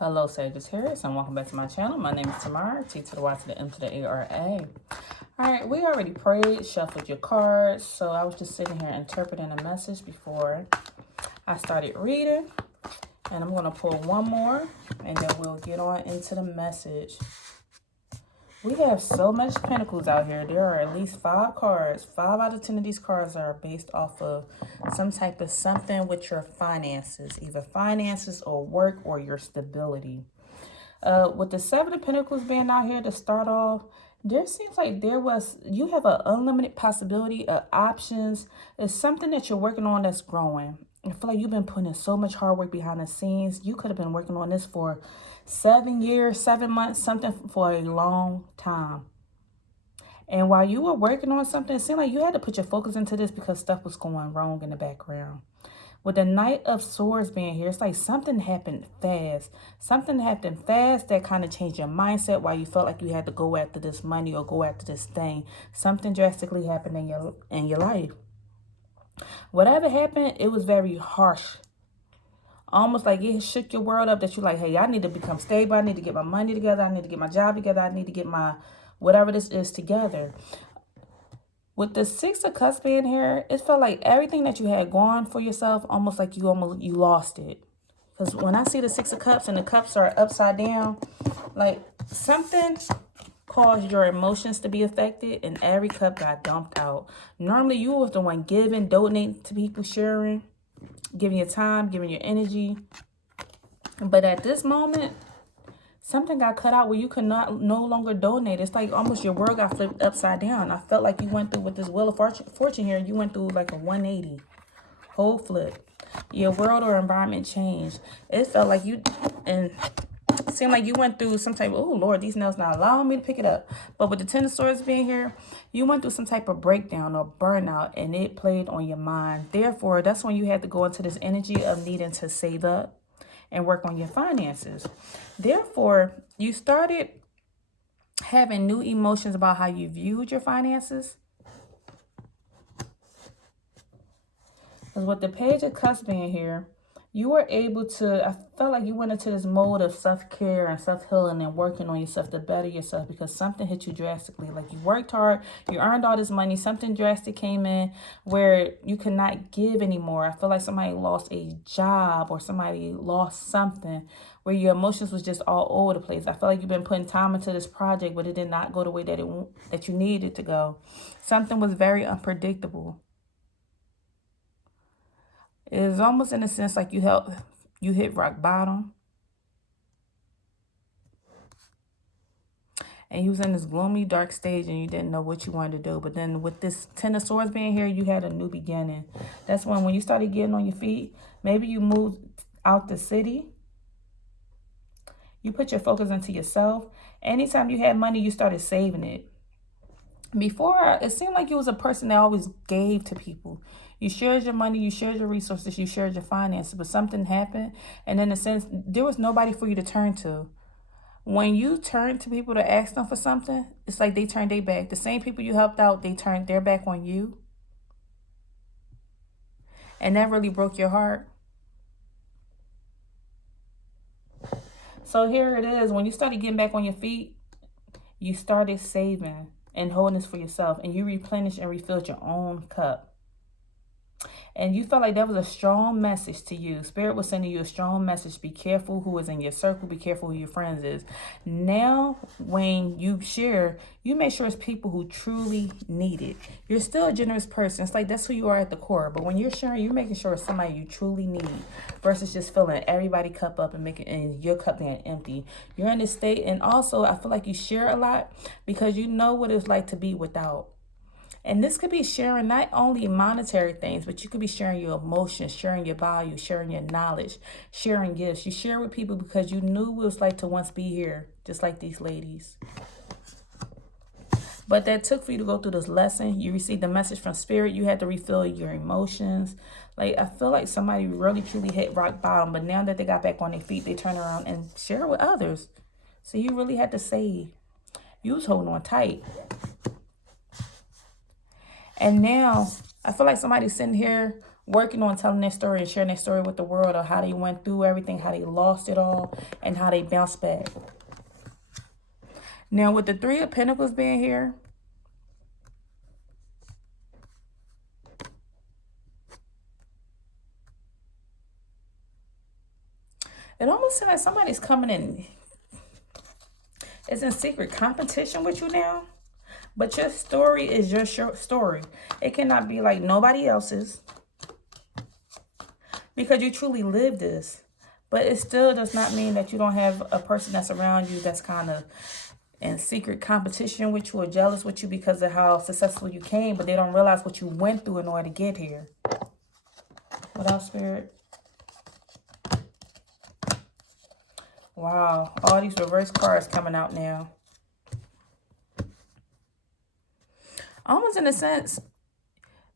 Hello, Sagittarius, and welcome back to my channel. My name is Tamara, T to the Y to the M to the A-R-A. All right, we already prayed, shuffled your cards, so I was just sitting here interpreting a message before I started reading. And I'm going to pull one more, and then we'll get on into the message. We have so much pentacles out here. There are at least 5 cards. 5 out of 10 of these cards are based off of some type of something with your finances. Either finances or work or your stability. With the 7 of Pentacles being out here to start off, there seems like you have an unlimited possibility of options. It's something that you're working on that's growing. I feel like you've been putting in so much hard work behind the scenes. You could have been working on this for 7 years, 7 months, something for a long time. And while you were working on something, it seemed like you had to put your focus into this because stuff was going wrong in the background. With the Knight of Swords being here, it's like something happened fast. Something happened fast that kind of changed your mindset while you felt like you had to go after this money or go after this thing. Something drastically happened in your life. Whatever happened, it was very harsh. Almost like it shook your world up that you're like, hey, I need to become stable. I need to get my money together. I need to get my job together. I need to get my whatever this is together. With the 6 of Cups being here, it felt like everything that you had going for yourself, almost like you lost it. Because when I see the 6 of Cups and the cups are upside down, like something caused your emotions to be affected and every cup got dumped out. Normally you was the one giving, donating to people, sharing, giving your time, giving your energy. But at this moment, something got cut out where you could no longer donate. It's like almost your world got flipped upside down. I felt like you went through with this Wheel of Fortune here. You went through like a 180. Whole flip. Your world or environment changed. It felt like it seemed like you went through some type of, oh Lord, these nails not allowing me to pick it up. But with the 10 of Swords being here, you went through some type of breakdown or burnout and it played on your mind. Therefore, that's when you had to go into this energy of needing to save up and work on your finances. Therefore, you started having new emotions about how you viewed your finances. Because with the Page of Cups being here, you were able to, I felt like you went into this mode of self-care and self-healing and working on yourself to better yourself because something hit you drastically. Like you worked hard, you earned all this money, something drastic came in where you could not give anymore. I feel like somebody lost a job or somebody lost something where your emotions was just all over the place. I feel like you've been putting time into this project, but it did not go the way that you needed to go. Something was very unpredictable. It is almost in a sense like you hit rock bottom. And you was in this gloomy, dark stage and you didn't know what you wanted to do. But then with this 10 of Swords being here, you had a new beginning. That's when you started getting on your feet, maybe you moved out the city. You put your focus into yourself. Anytime you had money, you started saving it. Before, it seemed like you was a person that always gave to people. You shared your money, you shared your resources, you shared your finances, but something happened. And in a sense, there was nobody for you to turn to. When you turn to people to ask them for something, it's like they turned their back. The same people you helped out, they turned their back on you. And that really broke your heart. So here it is. When you started getting back on your feet, you started saving and holding this for yourself. And you replenished and refilled your own cup. And you felt like that was a strong message to you. Spirit was sending you a strong message. Be careful who is in your circle. Be careful who your friends is. Now, when you share, you make sure it's people who truly need it. You're still a generous person. It's like that's who you are at the core. But when you're sharing, you're making sure it's somebody you truly need versus just filling everybody cup up and your cup being empty. You're in this state. And also, I feel like you share a lot because you know what it's like to be without. And this could be sharing not only monetary things, but you could be sharing your emotions, sharing your value, sharing your knowledge, sharing gifts. You share with people because you knew what it was like to once be here, just like these ladies. But that took for you to go through this lesson. You received the message from Spirit. You had to refill your emotions. Like, I feel like somebody really, truly hit rock bottom. But now that they got back on their feet, they turn around and share it with others. So you really had to save. You was holding on tight. And now, I feel like somebody's sitting here working on telling their story and sharing their story with the world of how they went through everything, how they lost it all, and how they bounced back. Now, with the Three of Pentacles being here, it almost seems like somebody's coming in. It's in secret competition with you now. But your story is your short story. It cannot be like nobody else's, because you truly live this. But it still does not mean that you don't have a person that's around you that's kind of in secret competition with you or jealous with you because of how successful you came, but they don't realize what you went through in order to get here. What else, Spirit? Wow, all these reverse cards coming out now. Almost in a sense,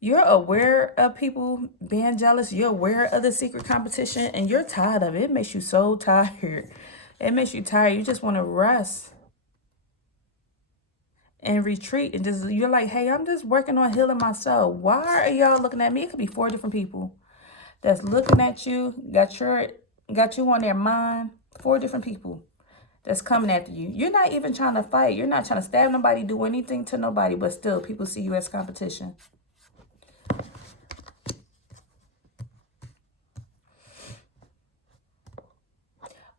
you're aware of people being jealous. You're aware of the secret competition, and you're tired of it. It makes you so tired. It makes you tired. You just want to rest and retreat. And just, you're like, hey, I'm just working on healing myself. Why are y'all looking at me? It could be 4 different people that's looking at you, got you on their mind. 4 different people that's coming after you. You're not even trying to fight. You're not trying to stab nobody, do anything to nobody, but still people see you as competition.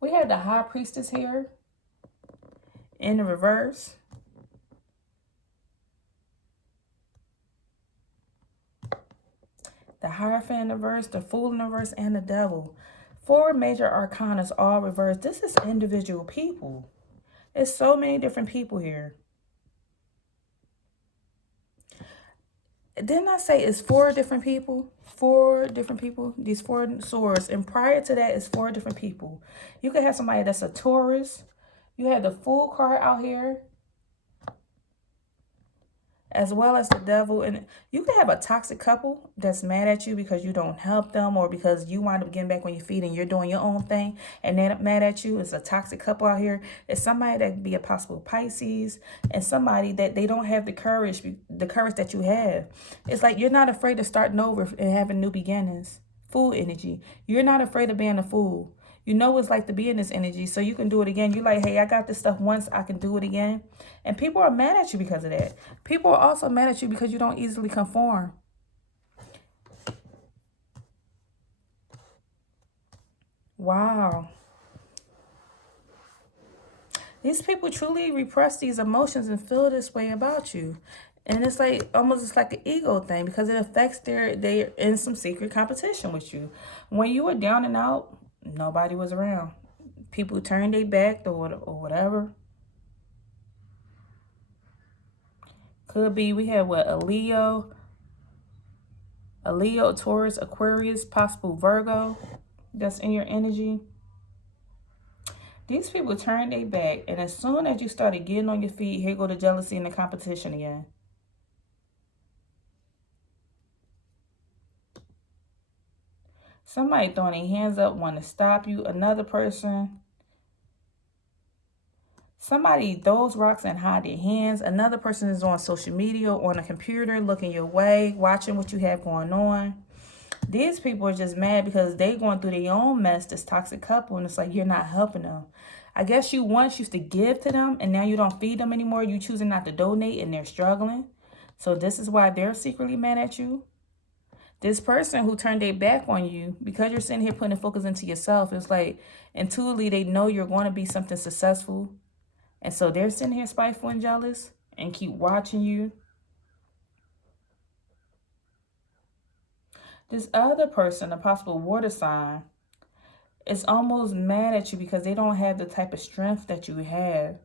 We have the High Priestess here in the reverse. The Hierophant in the reverse, the Fool in the reverse, and the Devil. 4 major arcanas all reversed. This is individual people. It's so many different people here. Didn't I say it's 4 different people? 4 different people. These 4 swords. And prior to that, it's 4 different people. You could have somebody that's a Taurus. You have the Fool card out here, as well as the Devil. And you could have a toxic couple that's mad at you because you don't help them, or because you wind up getting back on your feet and you're doing your own thing and they're mad at you. It's a toxic couple out here. It's somebody that could be a possible Pisces, and somebody that they don't have the courage that you have. It's like you're not afraid of starting over and having new beginnings. Fool energy. You're not afraid of being a fool. You know what it's like to be in this energy, so you can do it again. You're like, hey, I got this stuff once, I can do it again. And people are mad at you because of that. People are also mad at you because you don't easily conform. Wow. These people truly repress these emotions and feel this way about you. And it's like, almost it's like an ego thing, because it affects they're in some secret competition with you. When you were down and out, nobody was around. People turned their back or whatever. Could be, we have what, a Leo, Taurus, Aquarius, possible Virgo that's in your energy. These people turned their back, and as soon as you started getting on your feet, here go the jealousy and the competition again. Somebody throwing their hands up, wanting to stop you. Another person. Somebody throws rocks and hide their hands. Another person is on social media, on a computer, looking your way, watching what you have going on. These people are just mad because they're going through their own mess, this toxic couple, and it's like you're not helping them. I guess you once used to give to them, and now you don't feed them anymore. You choosing not to donate, and they're struggling. So this is why they're secretly mad at you. This person who turned their back on you, because you're sitting here putting focus into yourself, it's like intuitively they know you're going to be something successful. And so they're sitting here spiteful and jealous and keep watching you. This other person, a possible water sign, is almost mad at you because they don't have the type of strength that you have.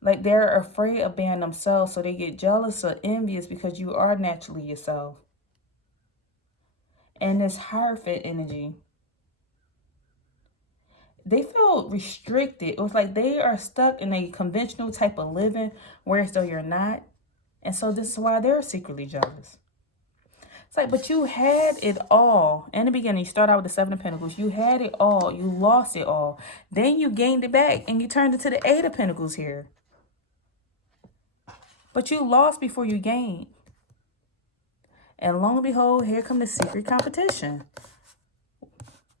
Like they're afraid of being themselves, so they get jealous or envious because you are naturally yourself. And this Hierophant energy, they feel restricted. It was like they are stuck in a conventional type of living, whereas though you're not. And so this is why they're secretly jealous. It's like, but you had it all. In the beginning, you start out with the 7 of Pentacles. You had it all. You lost it all. Then you gained it back, and you turned it to the 8 of Pentacles here. But you lost before you gained. And lo and behold, here come the secret competition.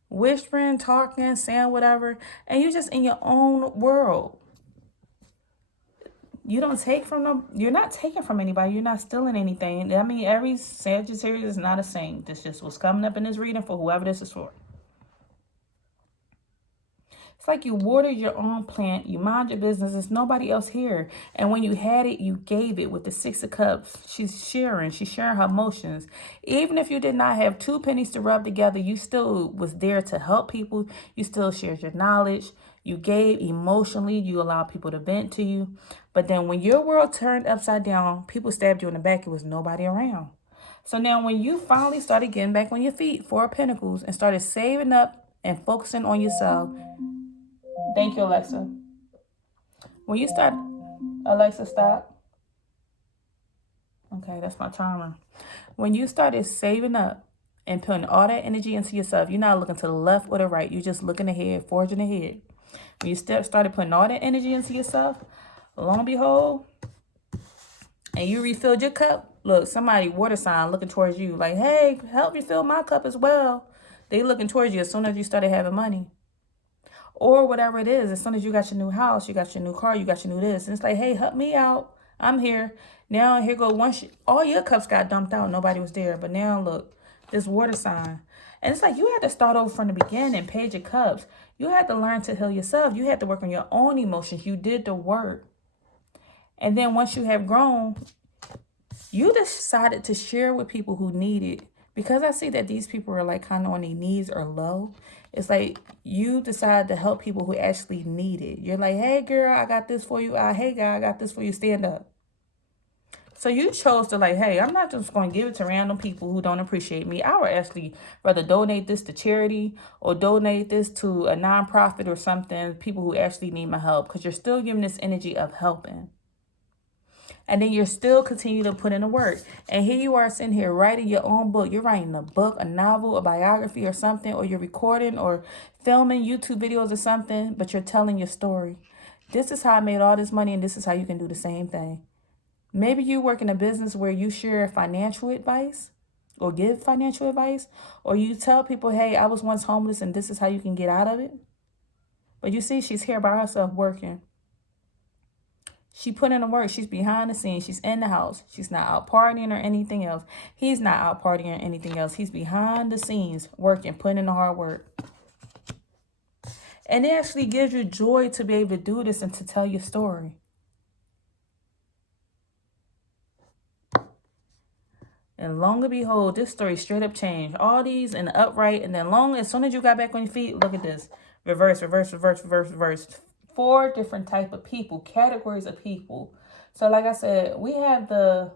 Whispering, talking, saying whatever, and you're just in your own world. You don't take from them. You're not taking from anybody. You're not stealing anything. I mean, every Sagittarius is not a saint. This just was coming up in this reading for whoever this is for. It's like you watered your own plant. You mind your business. There's nobody else here. And when you had it, you gave it with the Six of Cups. She's sharing. She's sharing her emotions. Even if you did not have 2 pennies to rub together, you still was there to help people. You still shared your knowledge. You gave emotionally. You allowed people to vent to you. But then when your world turned upside down, people stabbed you in the back. It was nobody around. So now when you finally started getting back on your feet, 4 of Pentacles, and started saving up and focusing on yourself. Thank you, Alexa. When you start, Alexa, stop. Okay, that's my timer. When you started saving up and putting all that energy into yourself, you're not looking to the left or the right. You're just looking ahead, forging ahead. When you started putting all that energy into yourself, lo and behold, and you refilled your cup. Look, somebody, water sign, looking towards you like, hey, help me fill my cup as well. They looking towards you as soon as you started having money. Or whatever it is, as soon as you got your new house, you got your new car, you got your new this. And it's like, hey, help me out. I'm here. Now, here go once all your cups got dumped out. Nobody was there. But now, look, this water sign. And it's like you had to start over from the beginning, Page of Cups. You had to learn to heal yourself. You had to work on your own emotions. You did the work. And then once you have grown, you decided to share with people who need it. Because I see that these people are like kind of on their knees or low. It's like you decide to help people who actually need it. You're like, hey, girl, I got this for you. Hey, guy, I got this for you. Stand up. So you chose to like, hey, I'm not just going to give it to random people who don't appreciate me. I would actually rather donate this to charity or donate this to a nonprofit or something, people who actually need my help, because you're still giving this energy of helping. And then you're still continue to put in the work. And here you are sitting here writing your own book. You're writing a book, a novel, a biography or something, or you're recording or filming YouTube videos or something, but you're telling your story. This is how I made all this money, and this is how you can do the same thing. Maybe you work in a business where you share financial advice or give financial advice, or you tell people, hey, I was once homeless and this is how you can get out of it. But you see, she's here by herself working. She put in the work. She's behind the scenes. She's in the house. She's not out partying or anything else. He's not out partying or anything else. He's behind the scenes working, putting in the hard work. And it actually gives you joy to be able to do this and to tell your story. And long and behold, this story straight up changed. All these in the upright, and then as soon as you got back on your feet, look at this. Reverse, reverse, reverse, reverse, reverse. 4 different type of people, categories of people. So like I said, we have the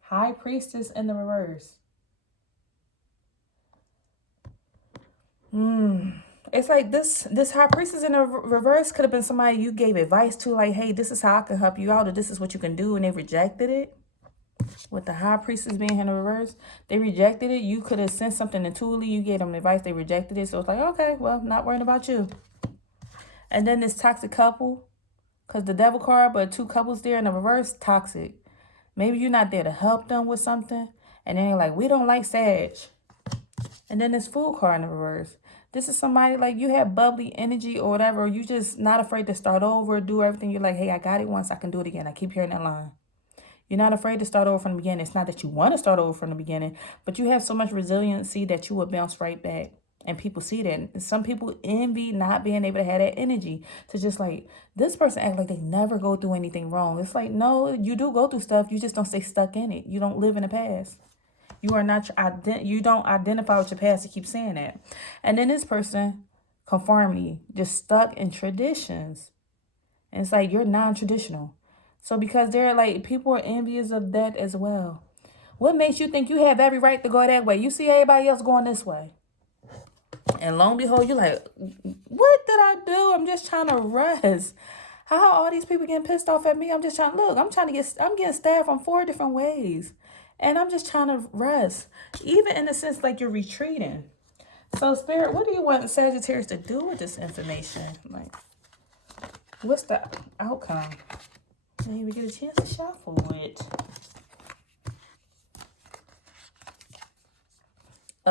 High Priestess in the reverse. It's like this High Priestess in the reverse could have been somebody you gave advice to, like, hey, this is how I can help you out, or this is what you can do, and they rejected it. With the High Priestess being in the reverse, they rejected it. You could have sent something intuitively. You gave them advice. They rejected it. So it's like, okay, well, not worrying about you. And then this toxic couple, because the Devil card, but 2 couples there in the reverse, toxic. Maybe you're not there to help them with something. And then you're like, we don't like Sag. And then this Fool card in the reverse. This is somebody like you have bubbly energy or whatever. You just not afraid to start over, do everything. You're like, hey, I got it once. I can do it again. I keep hearing that line. You're not afraid to start over from the beginning. It's not that you want to start over from the beginning, but you have so much resiliency that you will bounce right back. And people see that. And some people envy not being able to have that energy to just like, this person act like they never go through anything wrong. It's like, no, you do go through stuff. You just don't stay stuck in it. You don't live in the past. You are not, you don't identify with your past to keep saying that. And then this person, conformity, just stuck in traditions. And it's like, you're non-traditional. So because they're like, people are envious of that as well. What makes you think you have every right to go that way? You see everybody else going this way. And lo and behold, you're like, what did I do? I'm just trying to rest. How all these people getting pissed off at me? I'm just trying to look. I'm getting stabbed from 4 different ways. And I'm just trying to rest. Even in a sense like you're retreating. So Spirit, what do you want Sagittarius to do with this information? Like, what's the outcome? Maybe get a chance to shuffle it.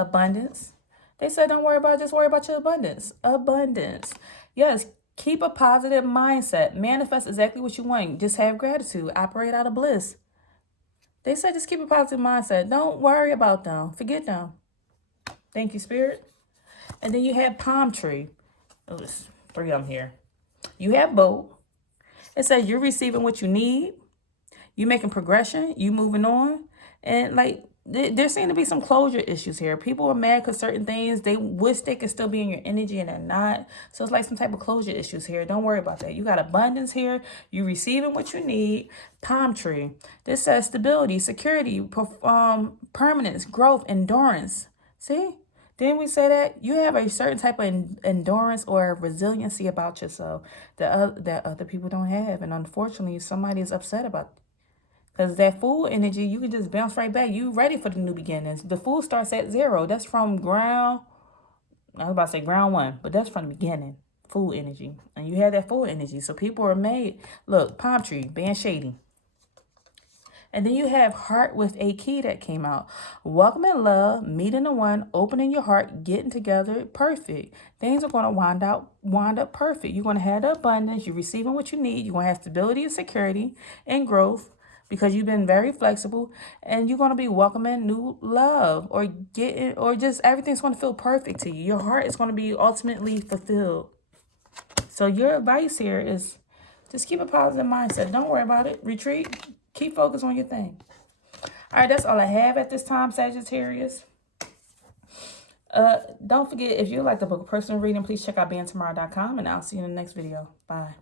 Abundance. They said don't worry about it, just worry about your abundance. Abundance. Yes, keep a positive mindset. Manifest exactly what you want. Just have gratitude. Operate out of bliss. They said just keep a positive mindset. Don't worry about them. Forget them. Thank you, Spirit. And then you have palm tree. Oh, there's 3 of them here. You have boat. It says you're receiving what you need. You're making progression. You moving on. And like, there seem to be some closure issues here. People are mad because certain things, they wish they could still be in your energy and they're not. So it's like some type of closure issues here. Don't worry about that. You got abundance here. You're receiving what you need. Palm tree. This says stability, security, permanence, growth, endurance. See? Didn't we say that? You have a certain type of endurance or resiliency about yourself that other people don't have. And unfortunately, somebody is upset about it. Because that Fool energy, you can just bounce right back. You ready for the new beginnings. The Fool starts at 0. That's from ground, I was about to say ground 1, but that's from the beginning. Fool energy. And you have that Fool energy. So people are made. Look, palm tree, being shady. And then you have Heart with a Key that came out. Welcome in love, meeting the one, opening your heart, getting together, perfect. Things are going to wind up perfect. You're going to have the abundance. You're receiving what you need. You're going to have stability and security and growth because you've been very flexible. And you're going to be welcoming new love or just everything's going to feel perfect to you. Your heart is going to be ultimately fulfilled. So your advice here is just keep a positive mindset. Don't worry about it. Retreat. Keep focused on your thing. All right, that's all I have at this time, Sagittarius. Don't forget, if you like to book a personal reading, please check out beingtomorrow.com, and I'll see you in the next video. Bye.